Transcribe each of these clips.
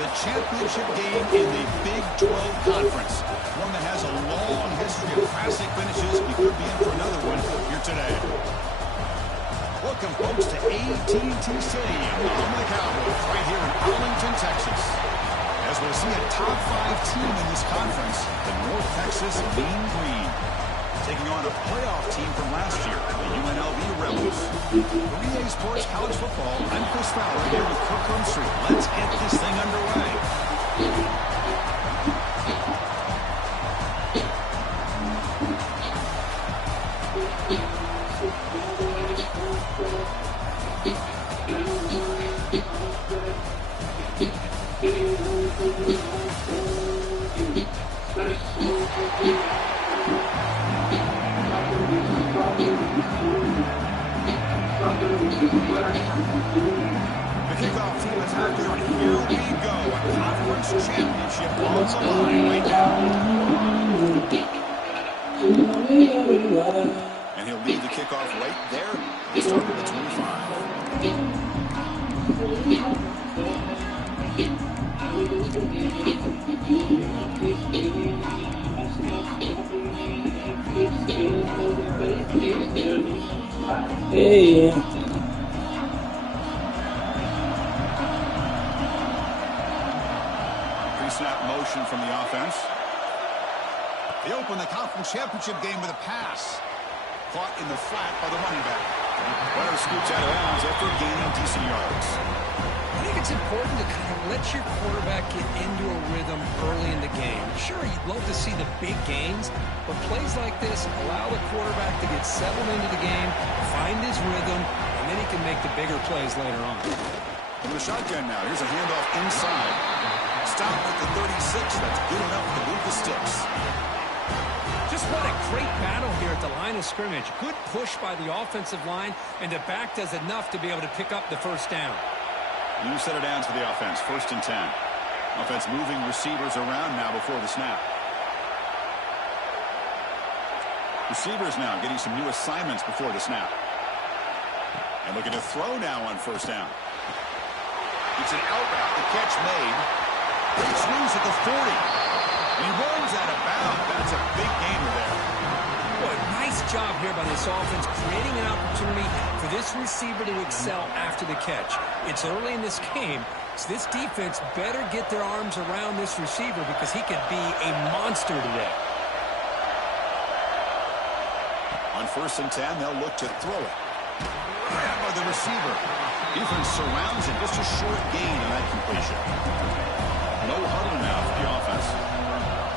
The championship game in the Big 12 Conference. One that has a long history of classic finishes. We could be in for another one here today. Welcome, folks, to AT&T Stadium, the home of the Cowboys, right here in Arlington, Texas. As we'll see a top 5 team in this conference, the North Texas Mean Green, taking on a playoff team from last year, the UNLV Rebels. For EA Sports College Football, I'm Chris Fowler here with Kirk Herbstreit. Let's get this thing underway. The kickoff team is after it. Here we go. A conference championship on the line right now. And he'll lead the kickoff right there. He'll start with the 25. Hey. Pre-snap motion from the offense. They open the conference championship game with a pass. Caught in the flat by the running back. Runner scoots out of bounds after gaining decent yards. I think it's important to kind of let your quarterback get into a rhythm early in the game. Sure, you'd love to see the big gains, but plays like this allow the quarterback to get settled into the game, find his rhythm, and then he can make the bigger plays later on. From the shotgun now, here's a handoff inside. Stop at the 36. That's good enough to move the sticks. Just what a great battle here at the line of scrimmage. Good push by the offensive line, and the back does enough to be able to pick up the first down. New set of downs for the offense. 1st and 10. Offense moving receivers around now before the snap. Receivers now getting some new assignments before the snap. And looking to throw now on 1st down. It's an out route. The catch made. Breaks loose at the 40. He runs out of bounds. That's a big gainer there. Boy, nice job here by this offense, creating an opportunity for this receiver to excel after the catch. It's early in this game, so this defense better get their arms around this receiver because he could be a monster today. On 1st and 10, they'll look to throw it. Grab by the receiver. Defense surrounds him. Just a short gain on that completion. No huddle now for the offense.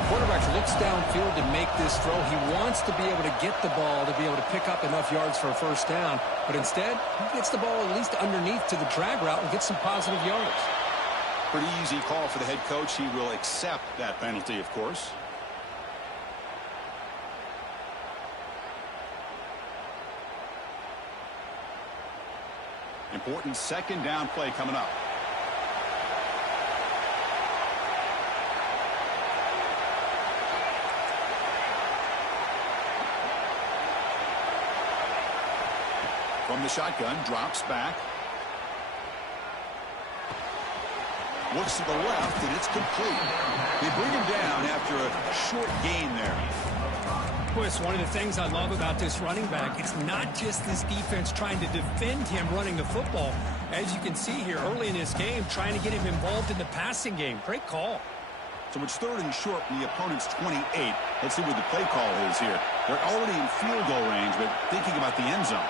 Quarterback looks downfield to make this throw. He wants to be able to get the ball to be able to pick up enough yards for a 1st down. But instead, he gets the ball at least underneath to the drag route and gets some positive yards. Pretty easy call for the head coach. He will accept that penalty, of course. Important 2nd down play coming up. From the shotgun, drops back. Looks to the left, and it's complete. They bring him down after a short gain there. Boy, it's one of the things I love about this running back. It's not just this defense trying to defend him running the football. As you can see here early in this game, trying to get him involved in the passing game. Great call. So it's 3rd and short from the opponent's 28. Let's see what the play call is here. They're already in field goal range, but thinking about the end zone.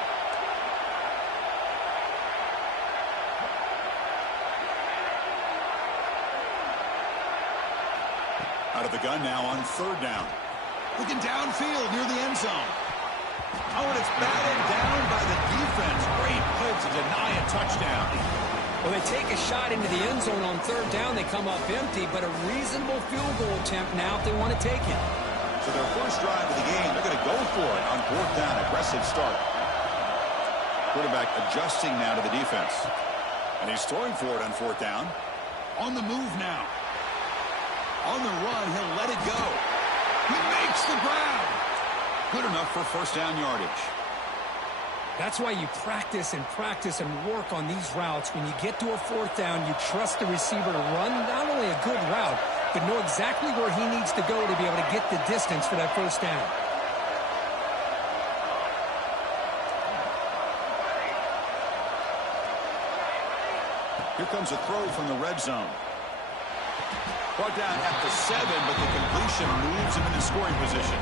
Out of the gun now on 3rd down. Looking downfield near the end zone. Oh, and it's batted down by the defense. Great play to deny a touchdown. Well, they take a shot into the end zone on 3rd down. They come up empty, but a reasonable field goal attempt now if they want to take it. So their first drive of the game, they're going to go for it on 4th down. Aggressive start. Quarterback adjusting now to the defense. And he's throwing for it on 4th down. On the move now. On the run, he'll let it go. He makes the grab. Good enough for 1st down yardage. That's why you practice and practice and work on these routes. When you get to a fourth down, you trust the receiver to run not only a good route, but know exactly where he needs to go to be able to get the distance for that first down. Here comes a throw from the red zone. Brought down at the 7, but the completion moves him into scoring position.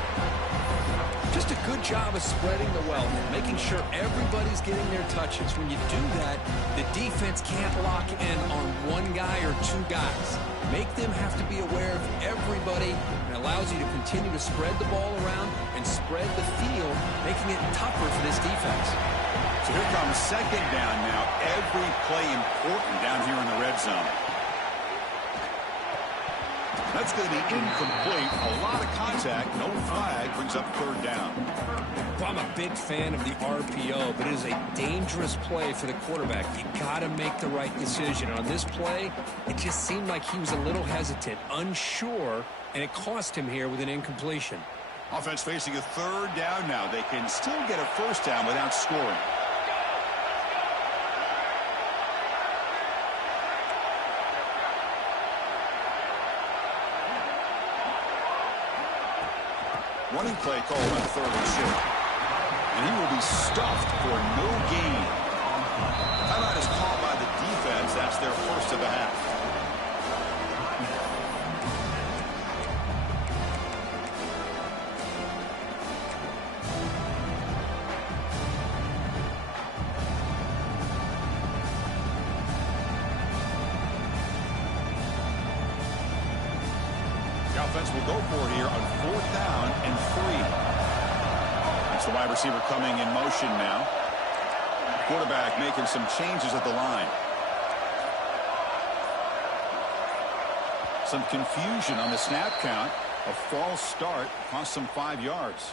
Just a good job of spreading the wealth and making sure everybody's getting their touches. When you do that, the defense can't lock in on one guy or two guys. Make them have to be aware of everybody, and allows you to continue to spread the ball around and spread the field, making it tougher for this defense. So here comes second down now. Every play important down here in the red zone. That's going to be incomplete. A lot of contact. No flag. Brings up third down. Well, I'm a big fan of the RPO, but it is a dangerous play for the quarterback. You got to make the right decision. On this play, it just seemed like he was a little hesitant, unsure, and it cost him here with an incompletion. Offense facing a third down now. They can still get a first down without scoring. Running play called on third and short. And he will be stuffed for no gain. Timeout is called by the defense. That's their first of the half. The offense will go for it here on fourth down and 3. That's the wide receiver coming in motion now. Quarterback making some changes at the line. Some confusion on the snap count. A false start cost them 5 yards.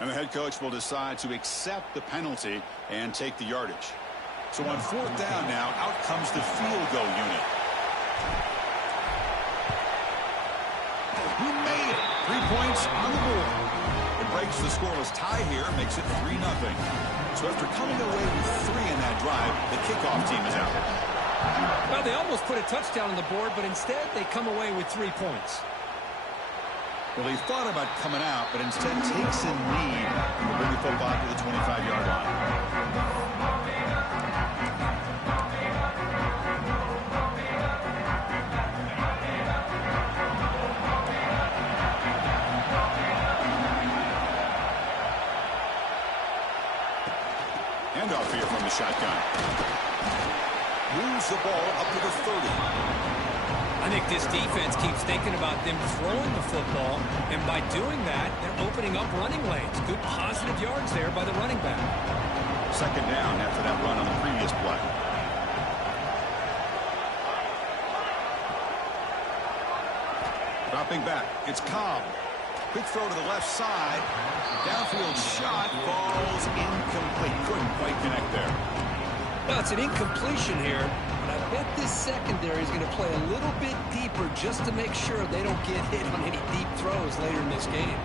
And the head coach will decide to accept the penalty and take the yardage. So on fourth down now, out comes the field goal unit. He made it. 3 points on the board. It breaks the scoreless tie here, makes it 3-0. So after coming away with 3 in that drive, the kickoff team is out. Well, they almost put a touchdown on the board, but instead they come away with 3 points. Well, he thought about coming out, but instead takes a knee to bring the football to the 25-yard line. Handoff here from the shotgun. Moves the ball up to the 30. I think this defense keeps thinking about them throwing the football, and by doing that, they're opening up running lanes. Good positive yards there by the running back. Second down after that run on the previous play. Dropping back, it's Cobb. Quick throw to the left side. Downfield shot falls incomplete. Couldn't quite connect there. Well, it's an incompletion here, but I bet this secondary is going to play a little bit deeper just to make sure they don't get hit on any deep throws later in this game.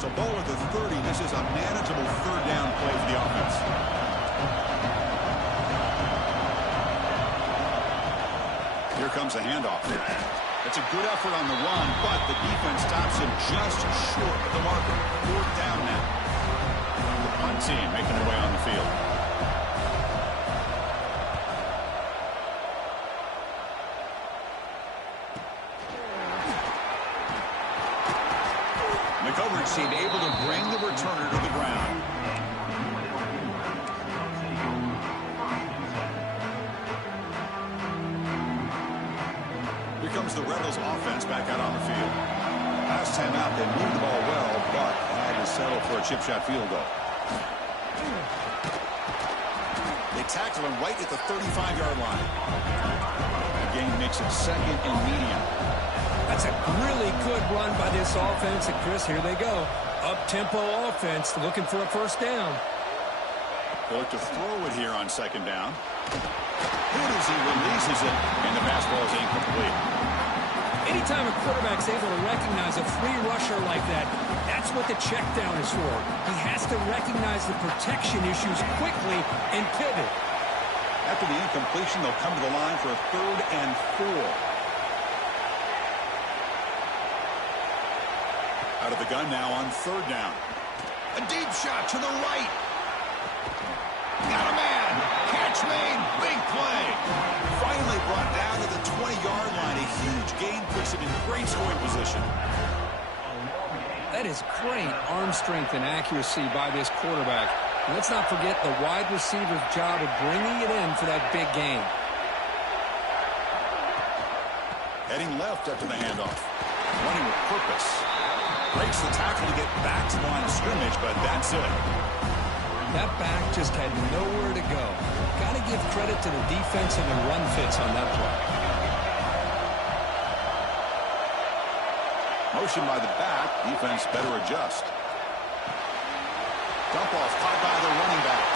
So ball at the 30. This is a manageable third down play for the offense. Here comes the handoff. It's a good effort on the run, but the defense stops him just short of the marker. Fourth down now. The punt team making their way on the field. The coverage team able to bring the returner to the ground. Here comes the Rebels offense back out on the field. Last time out, they moved the ball well, but had to settle for a chip shot field goal. They tackle him right at the 35-yard line. The game makes it second and medium. That's a really good run by this offense. And, Chris, here they go. Up-tempo offense looking for a first down. They look to throw it here on second down. Good as he releases it, and the pass ball is incomplete. And Anytime a quarterback's able to recognize a free rusher like that, that's what the check down is for. He has to recognize the protection issues quickly and pivot. After the incompletion, they'll come to the line for a 3rd and 4. Out of the gun now on 3rd down. A deep shot to the right. Got a man. Catch made. Big play. Finally brought down to the 20-yard line. A huge gain puts him in great scoring position. That is great arm strength and accuracy by this quarterback. And let's not forget the wide receiver's job of bringing it in for that big gain. Heading left after the handoff. Running with purpose. Breaks the tackle to get back to the line of scrimmage, but that's it. That back just had nowhere to go. Got to give credit to the defensive and run fits on that play. Motion by the back. Defense better adjust. Dump off caught by the running back.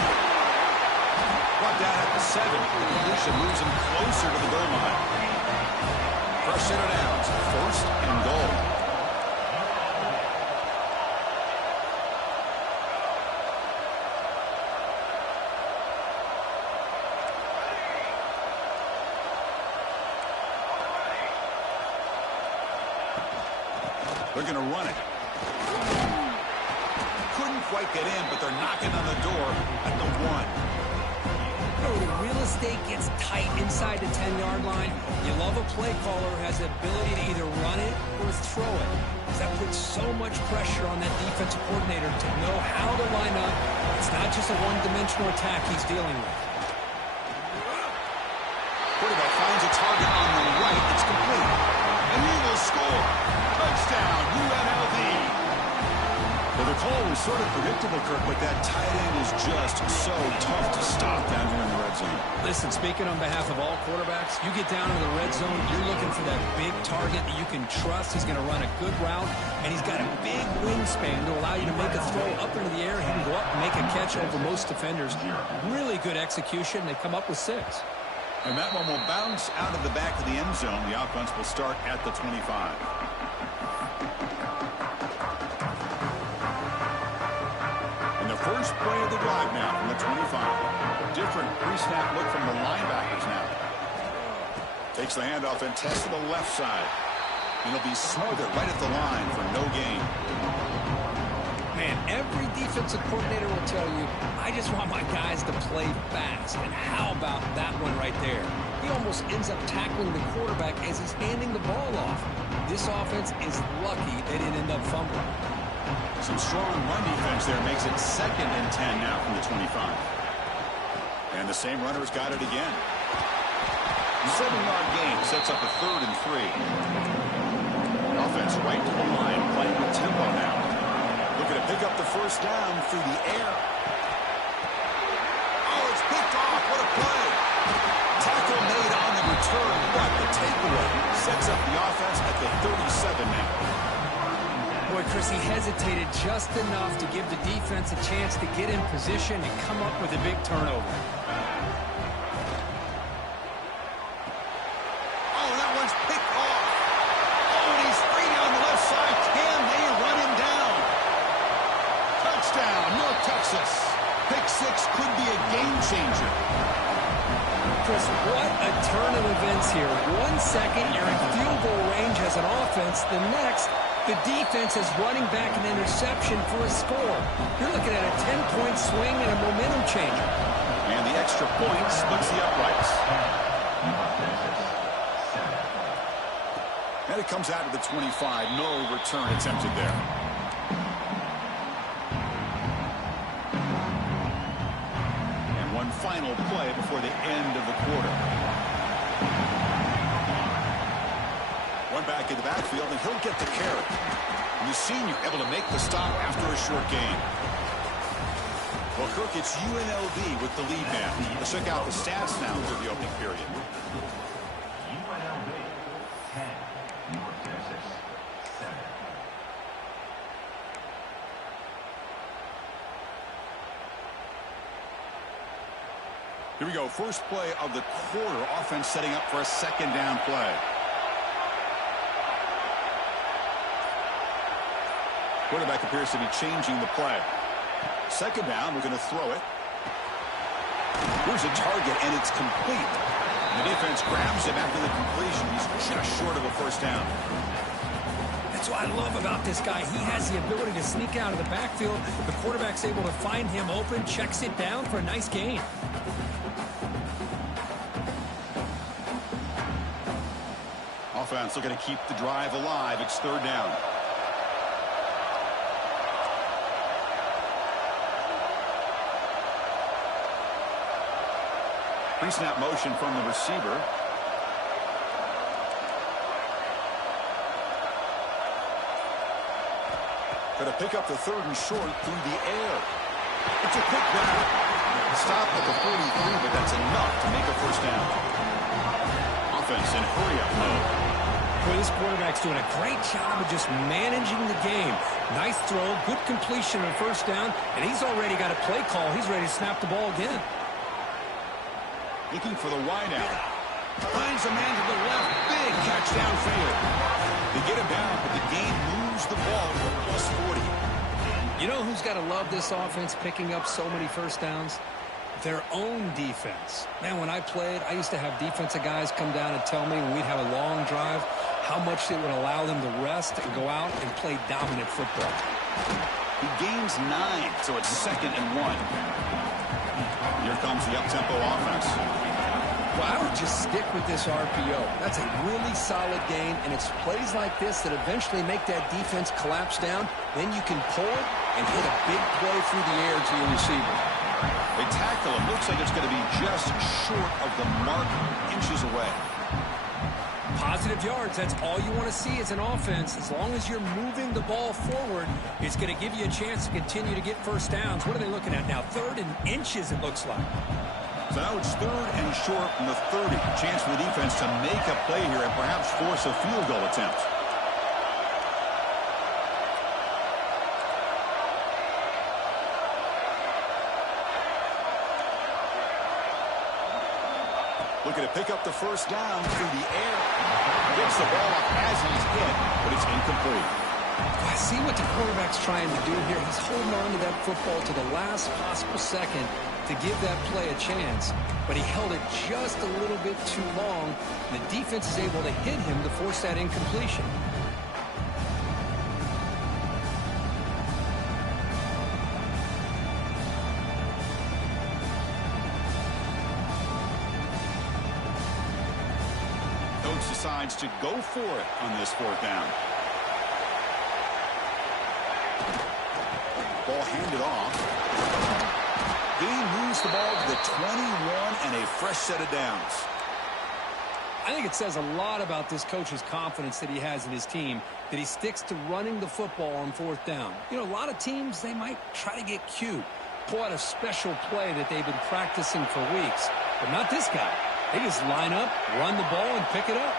Brought down at the 7. The completion moves him closer to the goal line. First set of downs. 1st and goal. They're going to run it. Couldn't quite get in, but they're knocking on the door at the 1. The real estate gets tight inside the 10-yard line. You love a play caller who has the ability to either run it or throw it. Because that puts so much pressure on that defensive coordinator to know how to line up. It's not just a one-dimensional attack he's dealing with. Quarterback finds a target on the right. It's complete. And he will score. Touchdown, UNLV. Well, the call was sort of predictable, Kirk, but that tight end is just so tough to stop down here in the red zone. Listen, speaking on behalf of all quarterbacks, you get down to the red zone, you're looking for that big target that you can trust. He's going to run a good route, and he's got a big wingspan to allow you to make a throw up into the air. He can go up and make a catch over most defenders. Really good execution. They come up with 6. And that one will bounce out of the back of the end zone. The offense will start at the 25. And the first play of the drive now from the 25. Different pre-snap look from the linebackers now. Takes the handoff and tests to the left side. And he'll be smothered right at the line for no gain. Man, every defensive coordinator will tell you, I just want my guys to play fast. And how about that one right there? He almost ends up tackling the quarterback as he's handing the ball off. This offense is lucky they didn't end up fumbling. Some strong run defense there makes it 2nd and 10 now from the 25. And the same runner's got it again. 7-yard gain sets up a 3rd and 3. Offense right to the line, playing with tempo now. Looking to pick up the first down through the air. Oh, it's picked off. What a play. Tackle made on the return, but the takeaway sets up the offense at the 37 now. Boy, Chris, he hesitated just enough to give the defense a chance to get in position and come up with a big turnover. Oh, that one's picked off. Oh, and he's free down the left side. Can they run him down? Touchdown, North Texas. Pick 6 could be a game changer. Chris, what a turn of events here. 1 second, you're in field goal range as an offense. The next, the defense is running back an interception for a score. You're looking at a 10-point swing and a momentum changer. And the extra point splits the uprights. And it comes out to the 25. No return attempted there. And one final play before the end of the quarter. One back in the backfield, and he'll get the carry. And the senior able to make the stop after a short gain. Well, Kirk, it's UNLV with the lead now. Let's check out the stats now for the opening period. UNLV 10, North Texas 7. Here we go. First play of the quarter. Offense setting up for a 2nd down play. Quarterback appears to be changing the play. Second down, we're going to throw it. Here's a target, and it's complete. The defense grabs him after the completion. He's just short of a first down. That's what I love about this guy. He has the ability to sneak out of the backfield. The quarterback's able to find him open, checks it down for a nice gain. Offense looking to keep the drive alive. It's third down. Pre-snap motion from the receiver. Going to pick up the third and short through the air. It's a quick grab. Stop at the 43, but that's enough to make a first down. Offense in hurry-up mode. Boy, this quarterback's doing a great job of just managing the game. Nice throw, good completion on first down, and he's already got a play call. He's ready to snap the ball again. Looking for the wideout. Finds a man to the left. Big catch downfield. They get him down, but the gain moves the ball to a plus 40. You know who's got to love this offense picking up so many first downs? Their own defense. Man, when I played, I used to have defensive guys come down and tell me when we'd have a long drive how much it would allow them to rest and go out and play dominant football. He gains 9, so it's 2nd and 1. Here comes the up-tempo offense. Well, I would just stick with this RPO. That's a really solid gain, and it's plays like this that eventually make that defense collapse down. Then you can pull it and hit a big play through the air to your receiver. They tackle him. Looks like it's going to be just short of the mark, inches away. Positive yards, that's all you want to see as an offense. As long as you're moving the ball forward, it's going to give you a chance to continue to get first downs. What are they looking at now? 3rd and inches, it looks like. So now it's 3rd and short from the 30. Chance for the defense to make a play here and perhaps force a field goal attempt. Looking to pick up the first down through the air. Gets the ball up as he's hit, but it's incomplete. I see what the quarterback's trying to do here. He's holding on to that football to the last possible second to give that play a chance. But he held it just a little bit too long. The defense is able to hit him to force that incompletion. Decides to go for it on this 4th down. Ball handed off. Gain moves the ball to the 21 and a fresh set of downs. I think it says a lot about this coach's confidence that he has in his team, that he sticks to running the football on 4th down. You know, a lot of teams, they might try to get cute, pull out a special play that they've been practicing for weeks, but not this guy. They just line up, run the ball, and pick it up.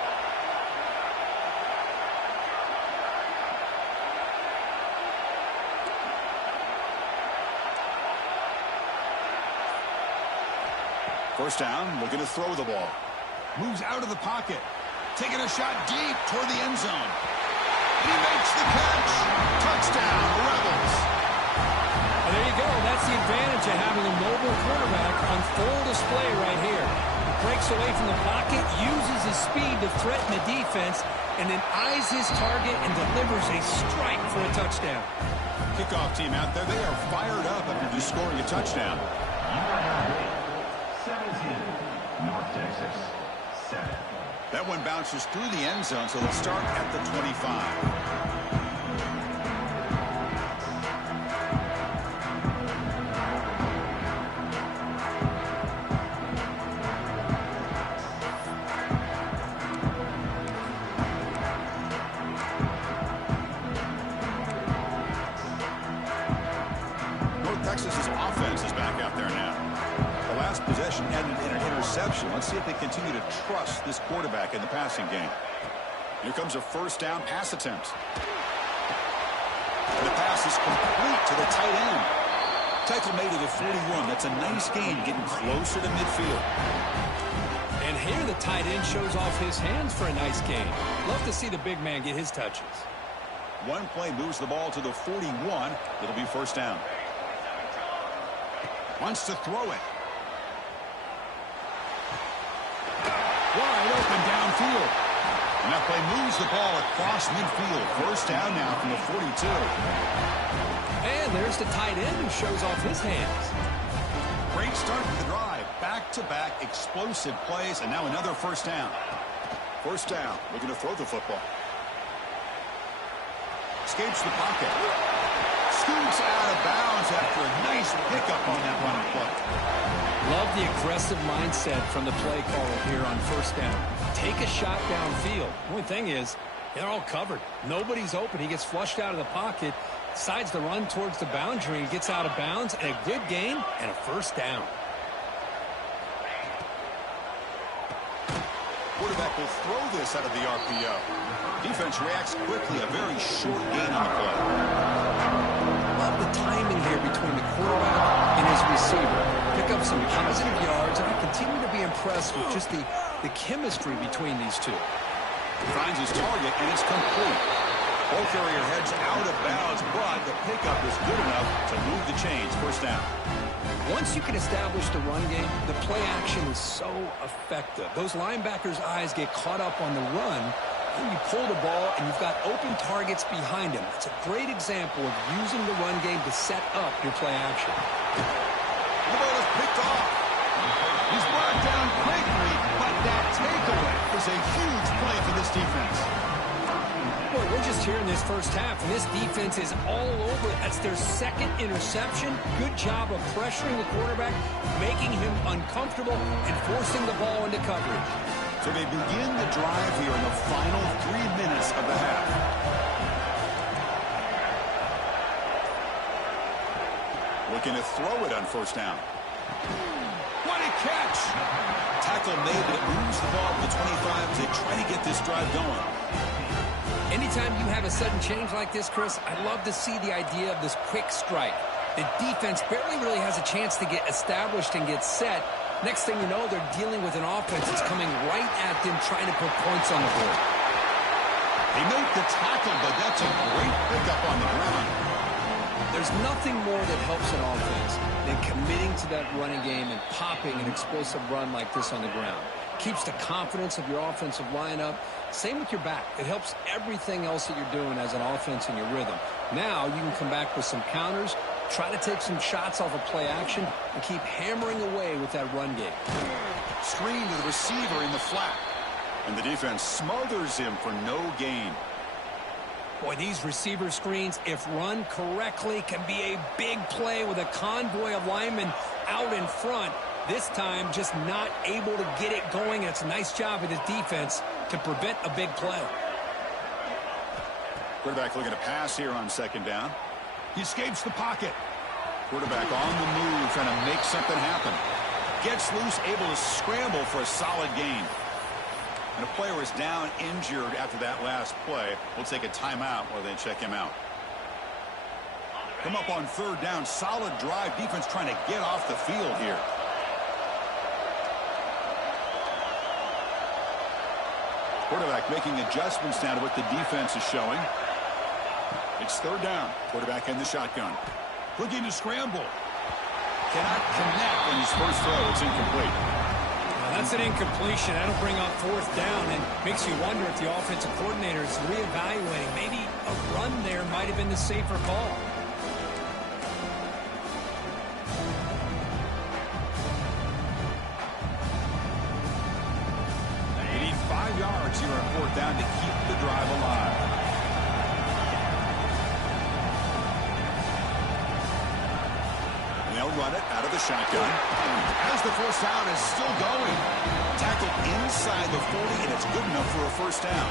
First down, looking to throw the ball. Moves out of the pocket. Taking a shot deep toward the end zone. And he makes the catch. Touchdown, Rebels. Well, there you go. That's the advantage of having a mobile quarterback on full display right here. He breaks away from the pocket, uses his speed to threaten the defense, and then eyes his target and delivers a strike for a touchdown. Kickoff team out there, they are fired up after just scoring a touchdown. 17, North Texas, 7. That one bounces through the end zone, so they'll start at the 25. Texas's offense is back out there now. The last possession ended in an interception. Let's see if they continue to trust this quarterback in the passing game. Here comes a first down pass attempt. And the pass is complete to the tight end. Tackle made to the 41. That's a nice gain, getting closer to midfield. And here the tight end shows off his hands for a nice gain. Love to see the big man get his touches. One play moves the ball to the 41. It'll be first down. Wants to throw it. Wide open downfield. And that play moves the ball across midfield. First down now from the 42. And there's the tight end who shows off his hands. Great start to the drive. Back-to-back explosive plays, and now another first down. First down, looking to throw the football. Escapes the pocket. Scoots out of bounds after a nice pickup on that running play. Love the aggressive mindset from the play caller here on first down. Take a shot downfield. The only thing is, they're all covered. Nobody's open. He gets flushed out of the pocket, decides to run towards the boundary, and gets out of bounds, and a good gain and a first down. Quarterback will throw this out of the RPO. Defense reacts quickly. A very short gain on the play. Love the timing here between the quarterback and his receiver. Pick up some positive yards, and I continue to be impressed with just the chemistry between these two. He finds his target, and it's complete. Ball carrier heads out of bounds, but the pickup is good enough to move the chains. First down. Once you can establish the run game, the play action is so effective. Those linebackers' eyes get caught up on the run, and you pull the ball, and you've got open targets behind him. It's a great example of using the run game to set up your play action. The ball is picked off. He's brought down quickly, but that takeaway is a huge play for this defense. Boy, we're just here in this first half, and this defense is all over. That's their second interception. Good job of pressuring the quarterback, making him uncomfortable, and forcing the ball into coverage. So they begin the drive here in the final 3 minutes of the half. Looking to throw it on first down. What a catch! Tackle made, but it moves the ball to the 25 as they try to get this drive going. Anytime you have a sudden change like this, Chris, I love to see the idea of this quick strike. The defense barely really has a chance to get established and get set. Next thing you know, they're dealing with an offense that's coming right at them, trying to put points on the board. They make the tackle, but that's a great pickup on the ground. There's nothing more that helps an offense than committing to that running game and popping an explosive run like this on the ground. Keeps the confidence of your offensive lineup. Same with your back. It helps everything else that you're doing as an offense in your rhythm. Now you can come back with some counters, try to take some shots off of play action, and keep hammering away with that run game. Screen to the receiver in the flat. And the defense smothers him for no gain. Boy, these receiver screens, if run correctly, can be a big play with a convoy of linemen out in front. This time, just not able to get it going. And it's a nice job of the defense to prevent a big play. Quarterback looking to pass here on second down. He escapes the pocket. Quarterback on the move, trying to make something happen. Gets loose, able to scramble for a solid gain. And a player is down injured after that last play. We'll take a timeout while they check him out. Come up on third down. Solid drive. Defense trying to get off the field here. Quarterback making adjustments now to what the defense is showing. It's third down. Quarterback in the shotgun. Looking to scramble. Cannot connect on his first throw. It's incomplete. Now that's an incompletion. That'll bring up fourth down and makes you wonder if the offensive coordinator is reevaluating. Maybe a run there might have been the safer call. They need 5 yards here on fourth down to keep the drive alive. They'll run it out of the shotgun. As the first down is still going. Tackled inside the 40, and it's good enough for a first down.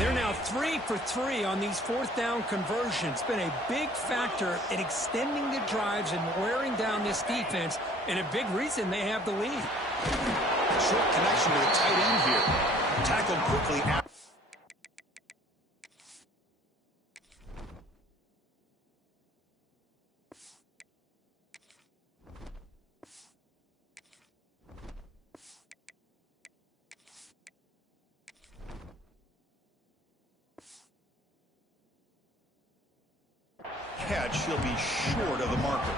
They're now 3 for 3 on these fourth down conversions. Been a big factor in extending the drives and wearing down this defense, and a big reason they have the lead. Short connection to the tight end here. Tackled quickly out. that, she'll be short of the marker.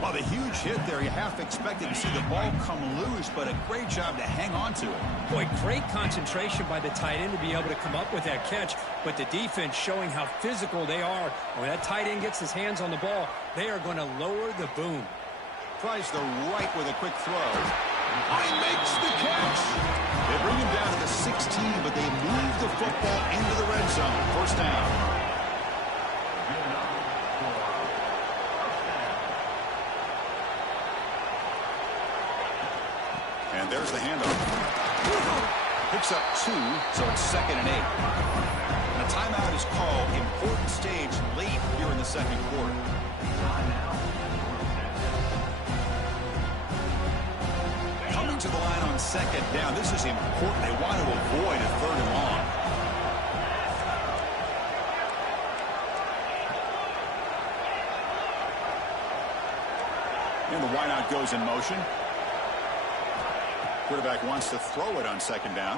Well, the huge hit there, you half expected to see the ball come loose, but a great job to hang on to it. Boy, great concentration by the tight end to be able to come up with that catch, but the defense showing how physical they are. When that tight end gets his hands on the ball, they are going to lower the boom. Tries the right with a quick throw. He makes the catch. They bring him down to the 16, but they move the football into the red zone. First down. And there's the handoff. Picks up 2, so it's 2nd and 8. And a timeout is called. Important stage late here in the second quarter. Coming to the line on 2nd down. This is important. They want to avoid a 3rd and long. And the wideout goes in motion. Quarterback wants to throw it on 2nd down.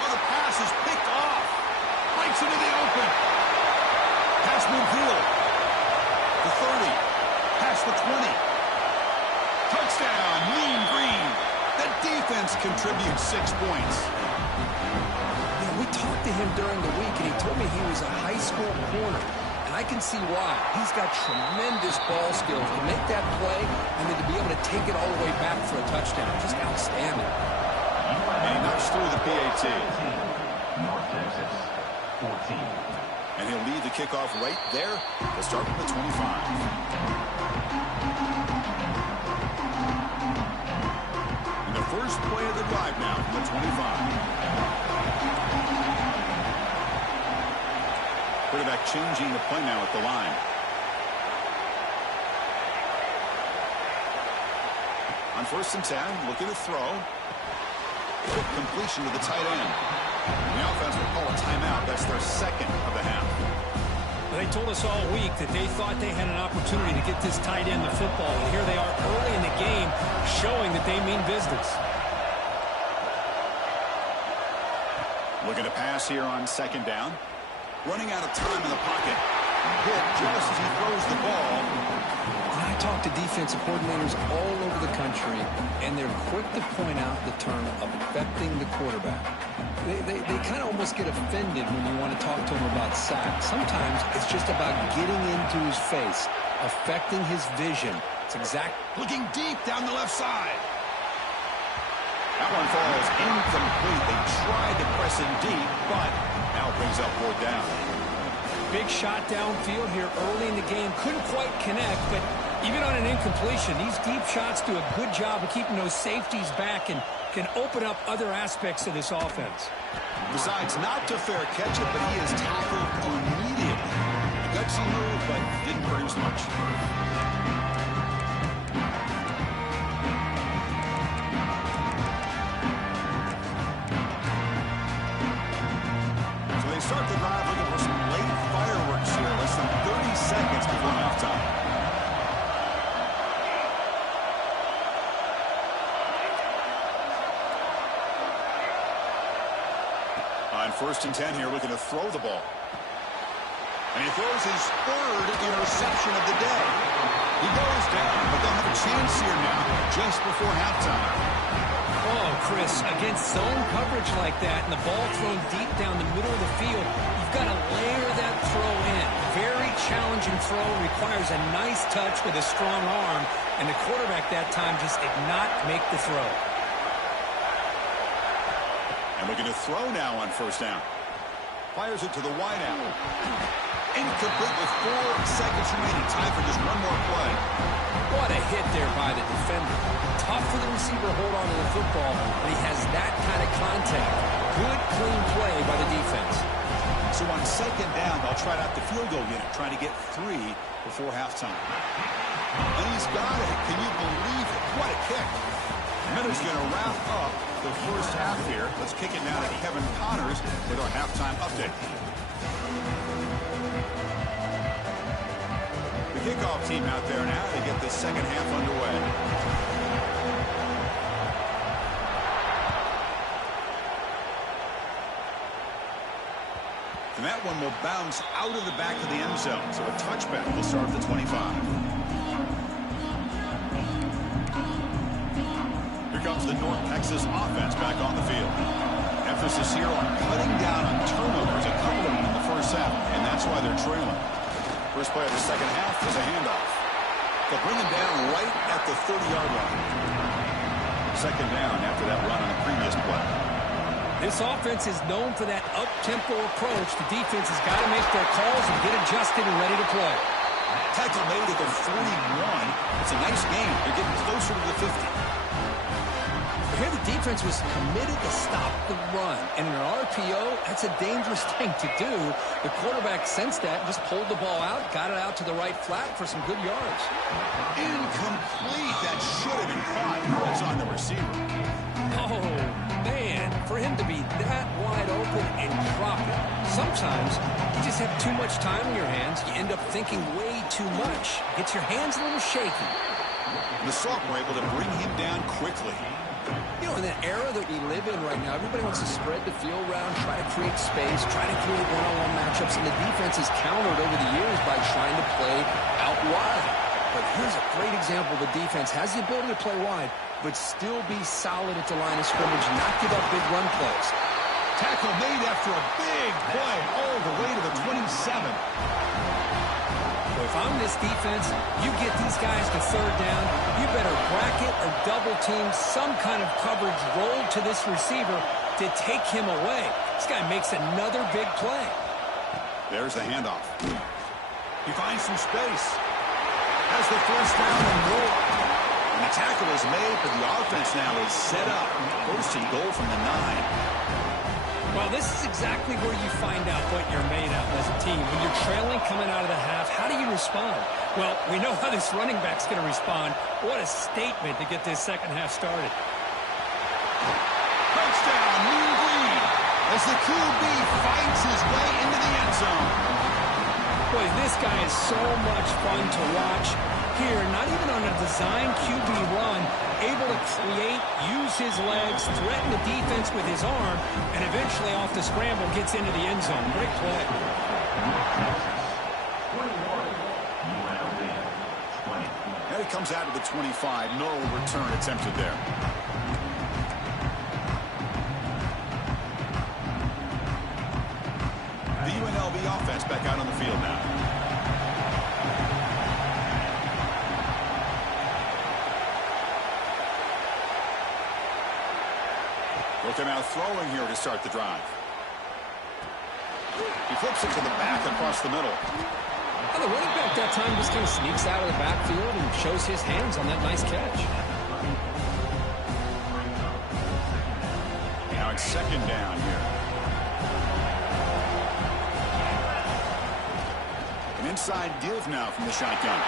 Oh, the pass is picked off. Breaks into the open. Pass midfield. The 30. Past the 20. Touchdown, Mean Green. The defense contributes 6 points. Yeah, we talked to him during the week, and he told me he was a high school corner. And I can see why. He's got tremendous ball skills to make that play and then to be able to take it all the way back for a touchdown. Just outstanding. And he knocks through the PAT. North Texas, 14. And he'll lead the kickoff right there to start from the 25. And the first play of the drive now from the 25. Quarterback changing the play now at the line. On 1st and 10, looking to throw. Quick completion to the tight end. The offense will call a timeout. That's their 2nd of the half. They told us all week that they thought they had an opportunity to get this tight end the football. And here they are early in the game showing that they mean business. Looking to pass here on 2nd down. Running out of time in the pocket. Hit just as he throws the ball. And I talk to defensive coordinators all over the country, and they're quick to point out the term affecting the quarterback. They kind of almost get offended when you want to talk to them about sacks. Sometimes it's just about getting into his face, affecting his vision. It's looking deep down the left side. That one falls incomplete. They tried to press him deep, but now brings up 4th down. Big shot downfield here early in the game. Couldn't quite connect, but even on an incompletion, these deep shots do a good job of keeping those safeties back and can open up other aspects of this offense. Decides not to fair catch it, but he is tackled immediately. A gutsy move, but didn't produce much. Start the drive looking for some late fireworks here. Less than 30 seconds before halftime. On 1st and 10 here, looking to throw the ball. And he throws his 3rd interception of the day. He goes down, but they'll have a chance here now, just before halftime. Oh, Chris, against zone coverage like that and the ball thrown deep down the middle of the field, you've got to layer that throw in. Very challenging throw, requires a nice touch with a strong arm, and the quarterback that time just did not make the throw. And looking to throw now on 1st down. Fires it to the wideout. Incomplete with 4 seconds remaining. Time for just one more play. What a hit there by the defender. Tough for the receiver to hold on to the football, but he has that kind of contact. Good, clean play by the defense. So on 2nd down, they'll try out the field goal unit, trying to get 3 before halftime. And he's got it. Can you believe it? What a kick. Miller's going to wrap up the first half here. Let's kick it now to Kevin Connors with our halftime update. The kickoff team out there now to get the second half underway. And that one will bounce out of the back of the end zone. So a touchback will start at the 25. Here comes the North Texas offense back on the field. Emphasis here on cutting down on turnovers, a couple of them in the first half, and that's why they're trailing. First play of the second half is a handoff. They'll bring him down right at the 30-yard line. Second down after that run on the previous play. This offense is known for that up-tempo approach. The defense has got to make their calls and get adjusted and ready to play. Tackle made at the 41. It's a nice game. They're getting closer to the 50. Here the defense was committed to stop the run. And in an RPO, that's a dangerous thing to do. The quarterback sensed that and just pulled the ball out, got it out to the right flat for some good yards. Incomplete. That should have been caught. It's on the receiver. Oh, man, for him to be that wide open and drop it. Sometimes you just have too much time in your hands. You end up thinking way too much. Gets your hands a little shaky. The Sauk were able to bring him down quickly. You know, in the era that we live in right now, everybody wants to spread the field around, try to create space, try to create one-on-one matchups, and the defense has countered over the years by trying to play out wide. But here's a great example. The defense has the ability to play wide, but still be solid at the line of scrimmage, not give up big run plays. Tackle made after a big play all the way to the 27. So if I'm this defense, you get these guys to third down, you better bracket or double team some kind of coverage roll to this receiver to take him away. This guy makes another big play. There's the handoff. He finds some space. Has the first down and more. And the tackle is made, but the offense now is set up. First and goal from the 9. Well, this is exactly where you find out what you're made of as a team. When you're trailing coming out of the half, how do you respond? Well, we know how this running back's going to respond. What a statement to get this second half started. Touchdown, New Green, as the QB fights his way into the end zone. Boy, this guy is so much fun to watch. Here, not even on a design QB run, able to create, use his legs, threaten the defense with his arm, and eventually off the scramble gets into the end zone. Great play. And he comes out of the 25. No return attempted there. The UNLV offense back out on the field now. They're now throwing here to start the drive. He flips it to the back across the middle. And the running back that time just kind of sneaks out of the backfield and shows his hands on that nice catch. Now it's second down here. An inside give now from the shotgun.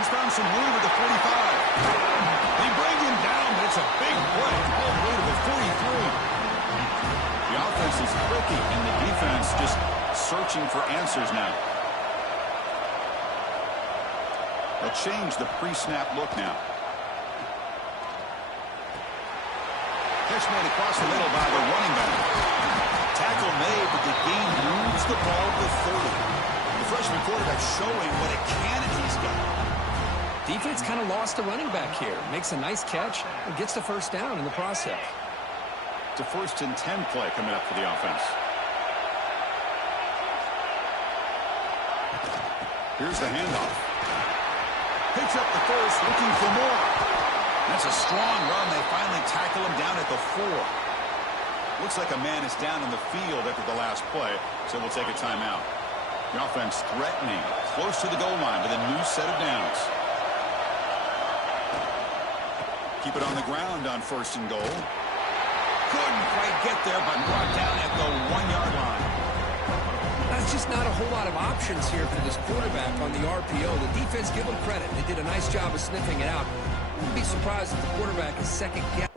He's found some room at the 45. They bring him down, but it's a big play all the way to the 43. The offense is quick, and the defense just searching for answers now. They'll change the pre-snap look now. Catch made across the middle by the running back. Tackle made, but the game moves the ball to 30. The freshman quarterback showing what a cannon he's got. Defense kind of lost the running back here. Makes a nice catch and gets the first down in the process. It's a 1st and 10 play coming up for the offense. Here's the handoff. Picks up the first, looking for more. That's a strong run. They finally tackle him down at the 4. Looks like a man is down on the field after the last play, so we'll take a timeout. The offense threatening, close to the goal line with a new set of downs. Keep it on the ground on 1st and goal. Couldn't quite get there, but brought down at the 1-yard line. That's just not a whole lot of options here for this quarterback on the RPO. The defense, give them credit. They did a nice job of sniffing it out. Wouldn't be surprised if the quarterback is second guess.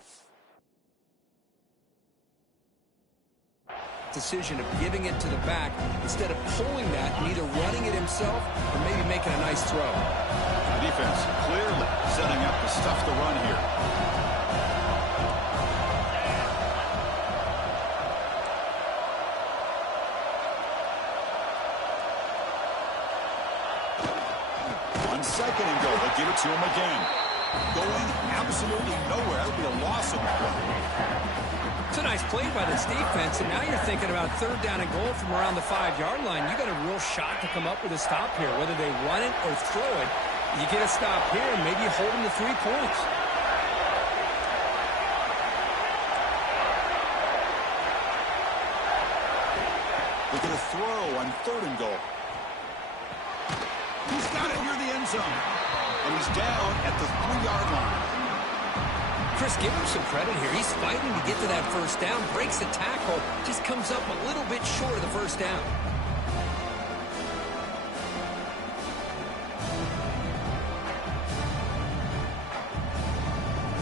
Decision of giving it to the back instead of pulling that and either running it himself or maybe making a nice throw. The defense clearly setting up to stuff the run here. second and goal. They'll give it to him again. Going absolutely nowhere. That would be a loss of the play. It's a nice play by this defense, and now you're thinking about third down and goal from around the 5-yard line. You got a real shot to come up with a stop here, whether they run it or throw it. You get a stop here, and maybe you hold them to 3 points. Look at a throw on third and goal. He's got it near the end zone. And he's down at the 3-yard line. Chris, give him some credit here. He's fighting to get to that first down, breaks the tackle, just comes up a little bit short of the first down.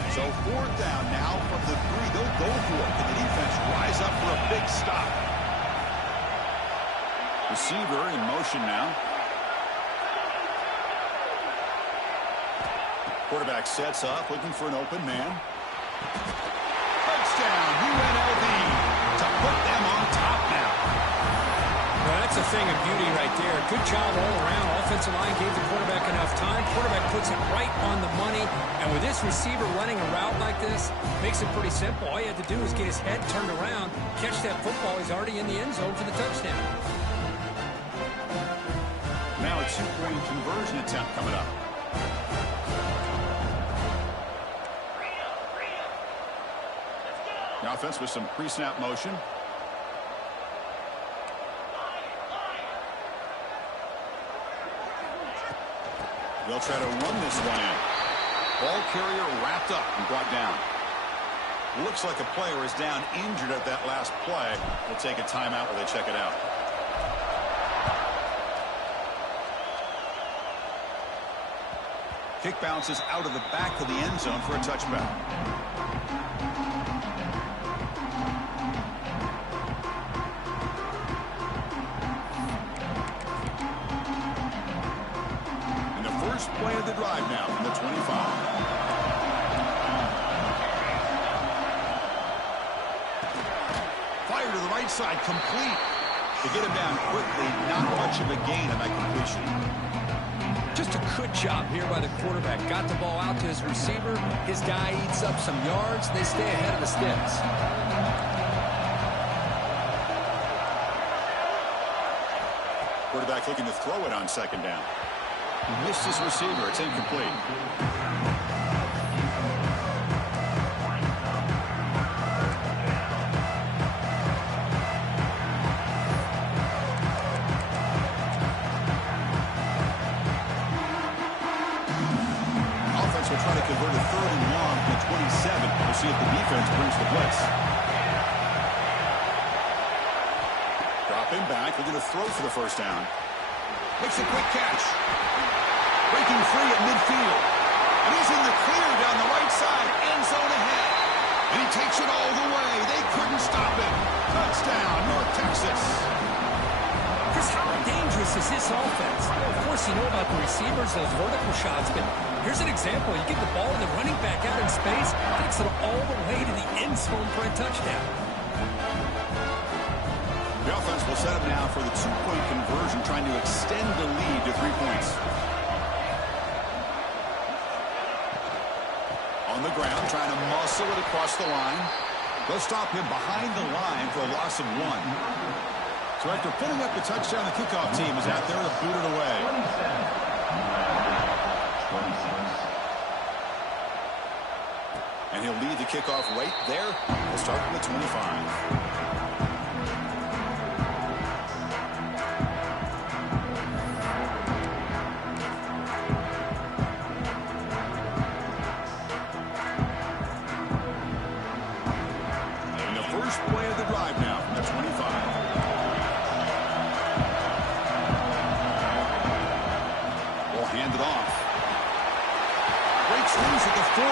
So fourth down now from the 3. They'll go for it. Can the defense rise up for a big stop? Receiver in motion now. Quarterback sets up, looking for an open man. Touchdown, UNLV, to put them on top now. Well, that's a thing of beauty right there. Good job all around. Offensive line gave the quarterback enough time. Quarterback puts it right on the money. And with this receiver running a route like this, makes it pretty simple. All you had to do is get his head turned around, catch that football. He's already in the end zone for the touchdown. Now a 2-point conversion attempt coming up. The offense with some pre-snap motion. They'll try to run this one in. Ball carrier wrapped up and brought down. Looks like a player is down injured at that last play. They'll take a timeout while they check it out. Kick bounces out of the back of the end zone for a touchback. And the first play of the drive now from the 25. Fire to the right side, complete. To get him down quickly, not much of a gain on that completion. Just a good job here by the quarterback. Got the ball out to his receiver. His guy eats up some yards. They stay ahead of the sticks. Quarterback looking to throw it on second down. He missed his receiver. It's incomplete. Try to convert a third and long to 27. We'll see if the defense brings the blitz. Dropping back, looking to throw for the first down. Makes a quick catch. Breaking free at midfield. And he's in the clear down the right side. End zone ahead. And he takes it all the way. They couldn't stop him. Touchdown, North Texas. Chris, how dangerous is this offense? Of course, you know about the receivers, those vertical shots, but here's an example. You get the ball and the running back out in space, takes it all the way to the end zone for a touchdown. The offense will set up now for the 2-point conversion, trying to extend the lead to 3 points. On the ground, trying to muscle it across the line. They'll stop him behind the line for a loss of 1. So after putting up the touchdown, the kickoff team is out there to boot it away. And he'll lead the kickoff right there. We'll start from the 25. And the first play of the drive now from the 25. Hand it off. Breaks loose at the 40.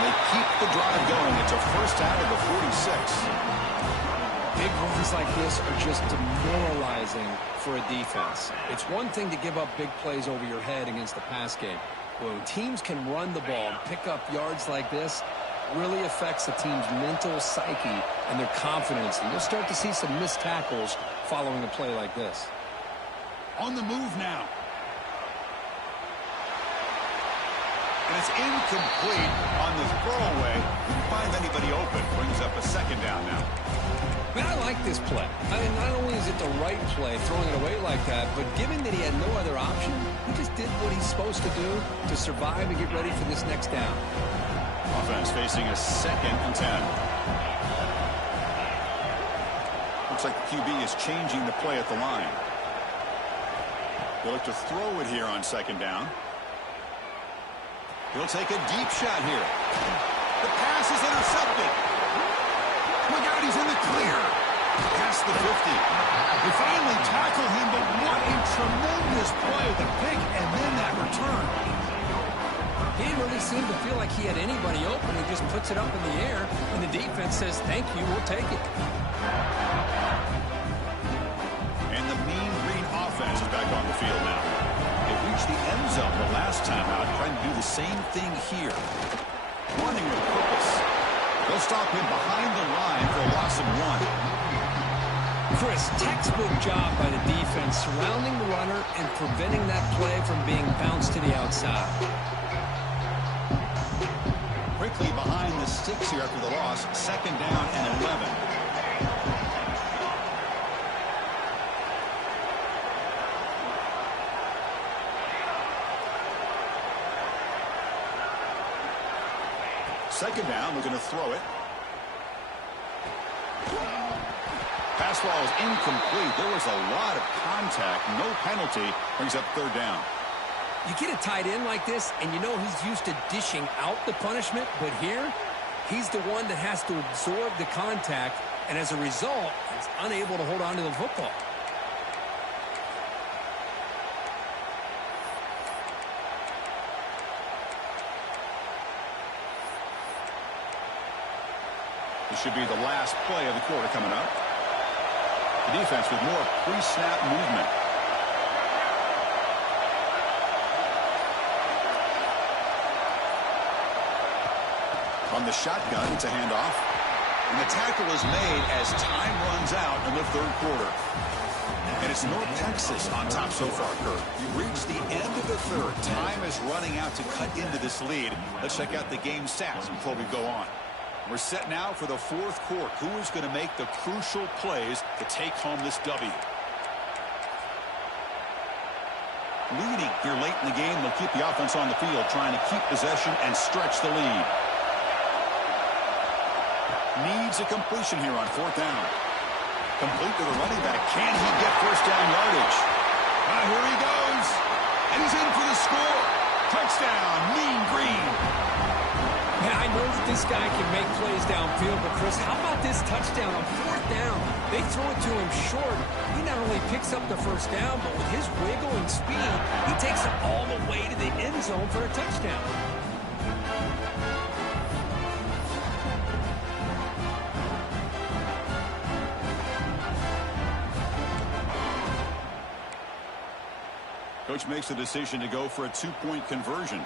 They keep the drive going. It's a first out of the 46. Big runs like this are just demoralizing for a defense. It's one thing to give up big plays over your head against the pass game. When teams can run the ball and pick up yards like this, really affects the team's mental psyche and their confidence. And you'll start to see some missed tackles following a play like this. On the move now. And it's incomplete on the throwaway. Didn't find anybody open. Brings up a second down now. Man, I like this play. I mean, not only is it the right play, throwing it away like that, but given that he had no other option, he just did what he's supposed to do to survive and get ready for this next down. Offense facing a 2nd and 10. Looks like the QB is changing the play at the line. They'll look to throw it here on 2nd down. He'll take a deep shot here. The pass is intercepted. Look out, he's in the clear. Past the 50. They finally tackle him, but what a tremendous play. The pick and then that return. He didn't really seem to feel like he had anybody open. He just puts it up in the air, and the defense says, thank you, we'll take it. And the Mean Green offense is back on the field now. They reached the end zone the last time out, trying to do the same thing here. Running with purpose. They'll stop him behind the line for a loss of 1. Chris, textbook job by the defense, surrounding the runner and preventing that play from being bounced to the outside. Quickly behind the sticks here after the loss. 2nd down and 11. Second down, looking to throw it. Pass ball is incomplete. There was a lot of contact. No penalty. Brings up 3rd down. You get a tight end like this, and you know he's used to dishing out the punishment, but here, he's the one that has to absorb the contact, and as a result, he's unable to hold on to the football. This should be the last play of the quarter coming up. The defense with more pre-snap movement. On the shotgun, it's a handoff. And the tackle is made as time runs out in the 3rd quarter. And it's North Texas on top so far, Kurt. You reach the end of the 3rd. Time is running out to cut into this lead. Let's check out the game stats before we go on. We're set now for the 4th quarter. Who is going to make the crucial plays to take home this W? Leading here late in the game, they'll keep the offense on the field, trying to keep possession and stretch the lead. Needs a completion here on 4th down. Complete to the running back. Can he get 1st down yardage? Here he goes. And he's in for the score. Touchdown, Mean Green. Yeah, I know that this guy can make plays downfield, but Chris, how about this touchdown on 4th down? They throw it to him short. He not only picks up the 1st down, but with his wiggle and speed, he takes it all the way to the end zone for a touchdown. Coach makes the decision to go for a 2-point conversion.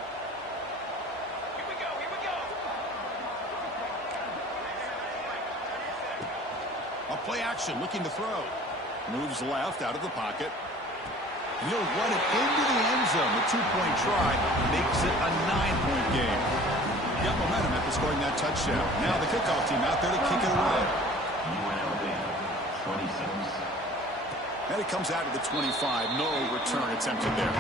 Play action, looking to throw. Moves left out of the pocket. He'll run it into the end zone. The 2-point try makes it a 9-point game. Got momentum after scoring that touchdown. Now the kickoff team out there to kick it away. UNLV, 26. And it comes out of the 25. No return attempted there.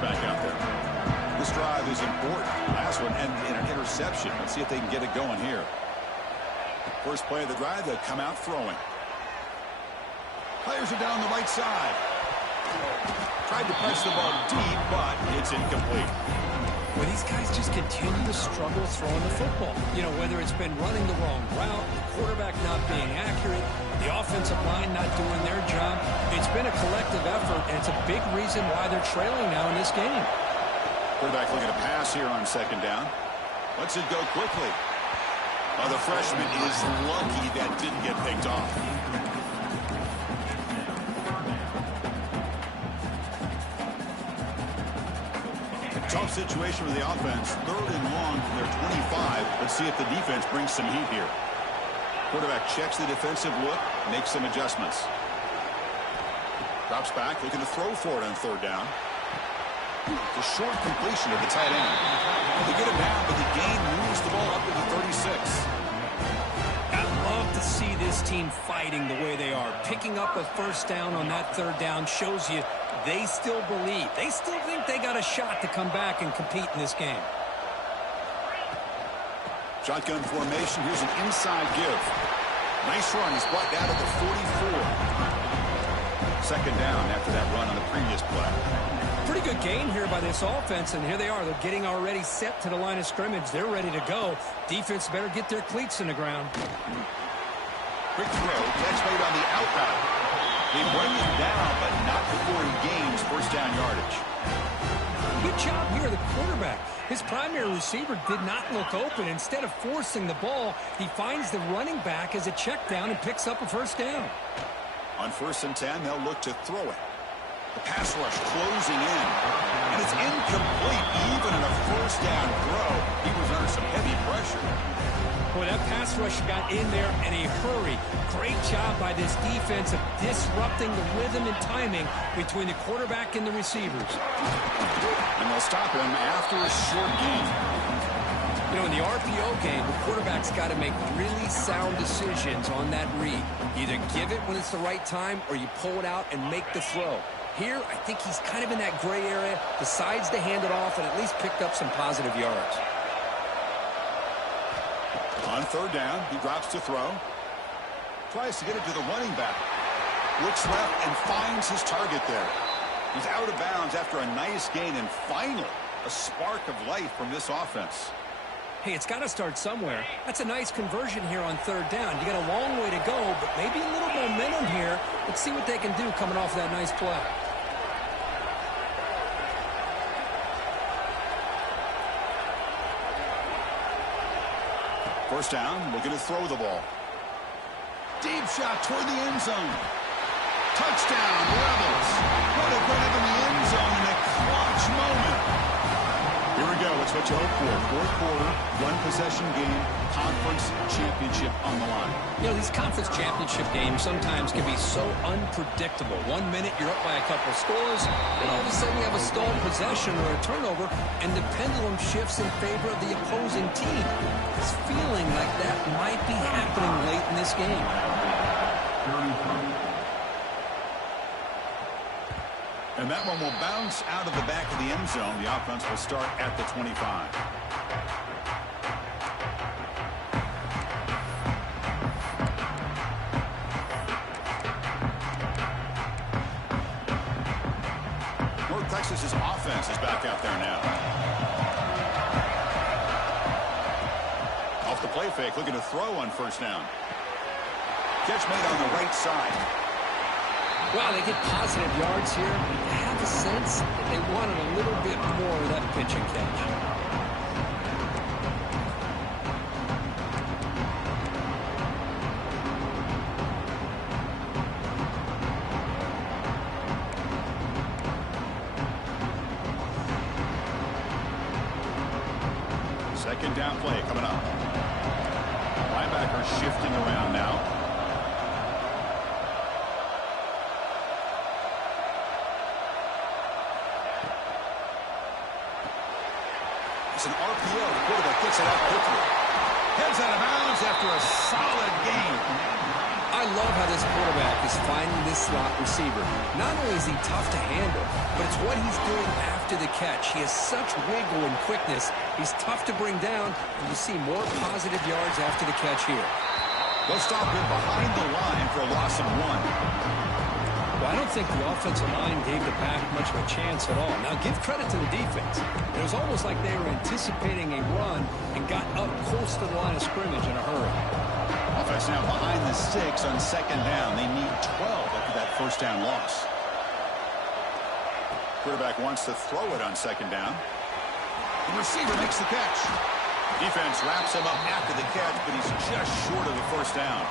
Back out there. This drive is important. Last one ended in an interception. Let's see if they can get it going here. First play of the drive, they'll come out throwing. Players are down the right side. Tried to press the ball deep, but it's incomplete. Well, these guys just continue to struggle throwing the football. You know, whether it's been running the wrong route, the quarterback not being accurate, the offensive line not doing their job. It's been a collective effort, and it's a big reason why they're trailing now in this game. Quarterback looking to pass here on 2nd down. Lets it go quickly. The freshman is lucky that didn't get picked off. Tough situation for the offense. 3rd and long from their 25. Let's see if the defense brings some heat here. Quarterback checks the defensive look, makes some adjustments. Drops back, looking to throw for it on 3rd down. The short completion of the tight end. They get it down, but the gain moves the ball up to the 36. I love to see this team fighting the way they are. Picking up a 1st down on that 3rd down shows you they still believe. They still think they got a shot to come back and compete in this game. Shotgun formation. Here's an inside give. Nice run. He's brought down to the 44. 2nd down after that run on the previous play. Pretty good gain here by this offense, and here they are. They're getting already set to the line of scrimmage. They're ready to go. Defense better get their cleats in the ground. Quick throw. Catch made on the outside. They bring him down, but not before he gains 1st down yardage. Good job here, the quarterback. His primary receiver did not look open. Instead of forcing the ball, he finds the running back as a check down and picks up a 1st down. On 1st and 10, they'll look to throw it. The pass rush closing in. And it's incomplete even in a 1st down throw. He was under some heavy pressure. Boy, that pass rush got in there in a hurry. Great job by this defense of disrupting the rhythm and timing between the quarterback and the receivers. And they'll stop him after a short gain. You know, in the RPO game, the quarterback's got to make really sound decisions on that read. Either give it when it's the right time or you pull it out and make the throw. Here, I think he's kind of in that gray area, decides to hand it off and at least picked up some positive yards. On 3rd down, he drops to throw. Tries to get it to the running back. Looks left and finds his target there. He's out of bounds after a nice gain, and finally, a spark of life from this offense. Hey, it's got to start somewhere. That's a nice conversion here on 3rd down. You got a long way to go, but maybe a little momentum here. Let's see what they can do coming off that nice play. First down, looking to throw the ball. Deep shot toward the end zone. Touchdown, Rebels. What a grab in the end zone in a clutch moment. Here we go. It's what you hope for. 4th quarter, 1-possession game, conference championship on the line. You know, these conference championship games sometimes can be so unpredictable. 1 minute you're up by a couple scores, then all of a sudden you have a stalled possession or a turnover, and the pendulum shifts in favor of the opposing team. It's feeling like that might be happening late in this game. And that one will bounce out of the back of the end zone. The offense will start at the 25. North Texas's offense is back out there now. Off the play fake, looking to throw on 1st down. Catch made on the right side. Wow, they get positive yards here. I have a sense that they wanted a little bit more of that pitch and catch. Second down play coming up. Linebacker shifting around now. It's an RPO. The quarterback gets it out quickly. Heads out of bounds after a solid gain. I love how this quarterback is finding this slot receiver. Not only is he tough to handle, but it's what he's doing after the catch. He has such wiggle and quickness. He's tough to bring down, and you see more positive yards after the catch here. They'll stop him behind the line for a loss of 1. Well, I don't think the offensive line gave the back much of a chance at all. Now, give credit to the defense. It was almost like they were anticipating a run and got up close to the line of scrimmage in a hurry. Offense now behind the 6 on 2nd down. They need 12 after that 1st down loss. Quarterback wants to throw it on 2nd down. The receiver makes the catch. Defense wraps him up after the catch, but he's just short of the 1st down.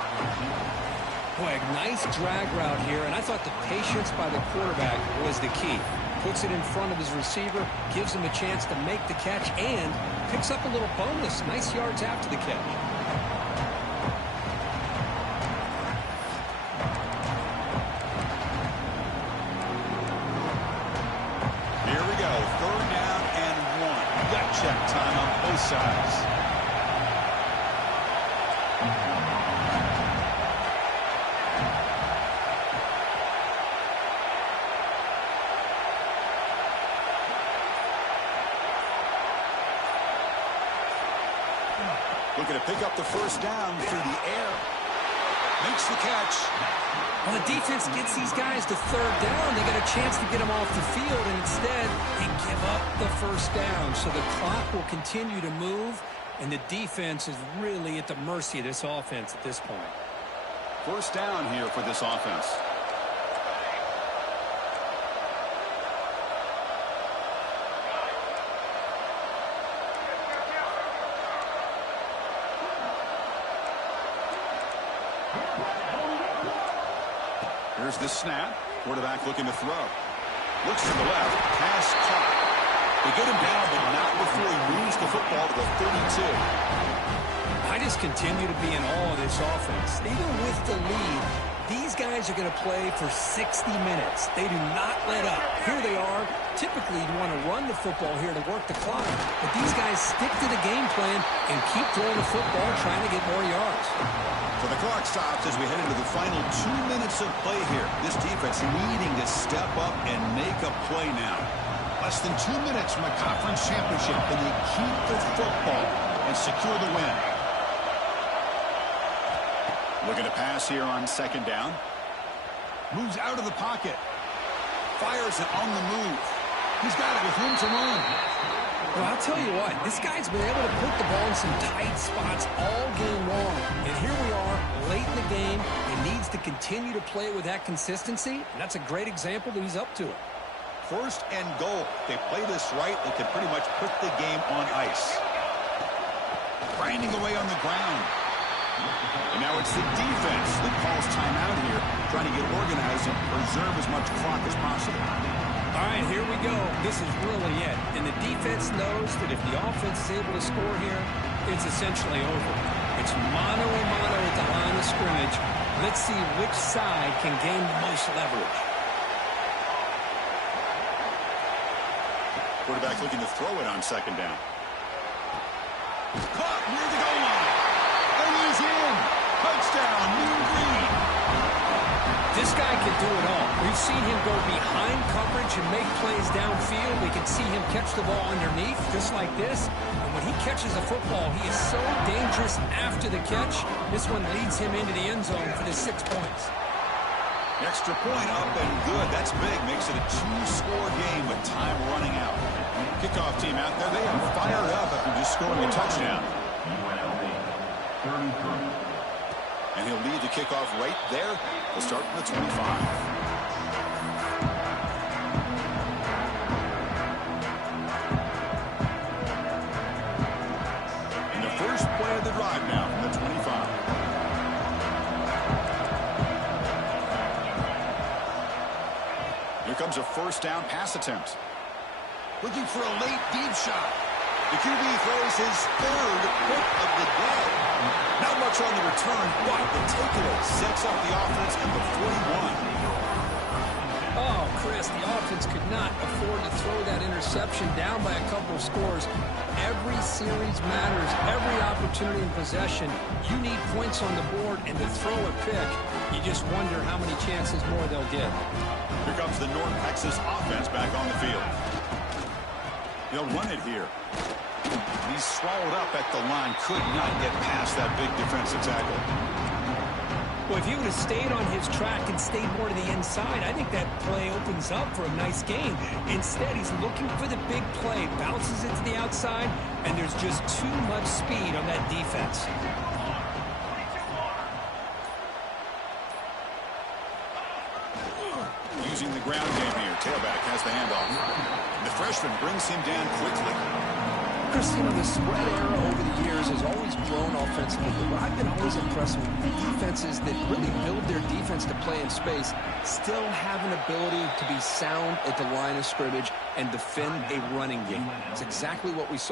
Boy, a nice drag route here, and I thought the patience by the quarterback was the key. puts it in front of his receiver, gives him a chance to make the catch, and picks up a little bonus. Nice yards after the catch. Here we go. 3rd down and 1. Gut check time on both sides. Looking to pick up the 1st down through the air. Makes the catch. Well, the defense gets these guys to 3rd down. They got a chance to get them off the field, and instead they give up the 1st down. So the clock will continue to move, and the defense is really at the mercy of this offense at this point. 1st down here for this offense. Here's the snap. Quarterback looking to throw. Looks to the left. Pass caught. They get him down, but not before he moves the football to the 32. I just continue to be in awe of this offense. Even with the lead, these guys are going to play for 60 minutes. They do not let up. Here they are. Typically, you want to run the football here to work the clock. But these guys stick to the game plan and keep throwing the football, trying to get more yards. So the clock stops as we head into the final 2 minutes of play here. This defense needing to step up and make a play now. Less than 2 minutes from a conference championship. Can they keep the football and secure the win? Looking to pass here on 2nd down. Moves out of the pocket. Fires it on the move. He's got it with room to run. Well, I'll tell you what, this guy's been able to put the ball in some tight spots all game long. And here we are, late in the game. He needs to continue to play with that consistency. And that's a great example that he's up to it. 1st and goal. They play this right, they can pretty much put the game on ice. Grinding away on the ground. And now it's the defense that calls timeout here, trying to get organized and preserve as much clock as possible. All right, here we go. This is really it. And the defense knows that if the offense is able to score here, it's essentially over. It's mano a mano at the line of scrimmage. Let's see which side can gain the most leverage. Quarterback looking to throw it on 2nd down. Caught near the goal line. And he's in. Touchdown, Mean Green. This guy can do it all. We've seen him go behind coverage and make plays downfield. We can see him catch the ball underneath, just like this. And when he catches a football, he is so dangerous after the catch. This one leads him into the end zone for the 6 points. Extra point up and good. That's big. Makes it a 2-score game with time running out. Kickoff team out there. They are fired up after just scoring a touchdown. UNLV, 33. And he'll lead the kickoff right there. He'll start from the 25. And the first play of the drive now from the 25. Here comes a 1st down pass attempt. Looking for a late deep shot. The QB throws his 3rd pick of the day. Not much on the return, but the takeaway sets up the offense at the 41. Oh, Chris, the offense could not afford to throw that interception down by a couple of scores. Every series matters. Every opportunity in possession. You need points on the board, and to throw a pick, you just wonder how many chances more they'll get. Here comes the North Texas offense back on the field. They'll run it here. He's swallowed up at the line. Could not get past that big defensive tackle. Well, if he would have stayed on his track and stayed more to the inside, I think that play opens up for a nice game. Instead, he's looking for the big play. Bounces it to the outside, and there's just too much speed on that defense. Using the ground game here. Tailback has the handoff. And the freshman brings him down quickly. Christina, the spread era over the years has always grown offensively, but what I've been always impressed with defenses that really build their defense to play in space still have an ability to be sound at the line of scrimmage and defend a running game. It's exactly what we saw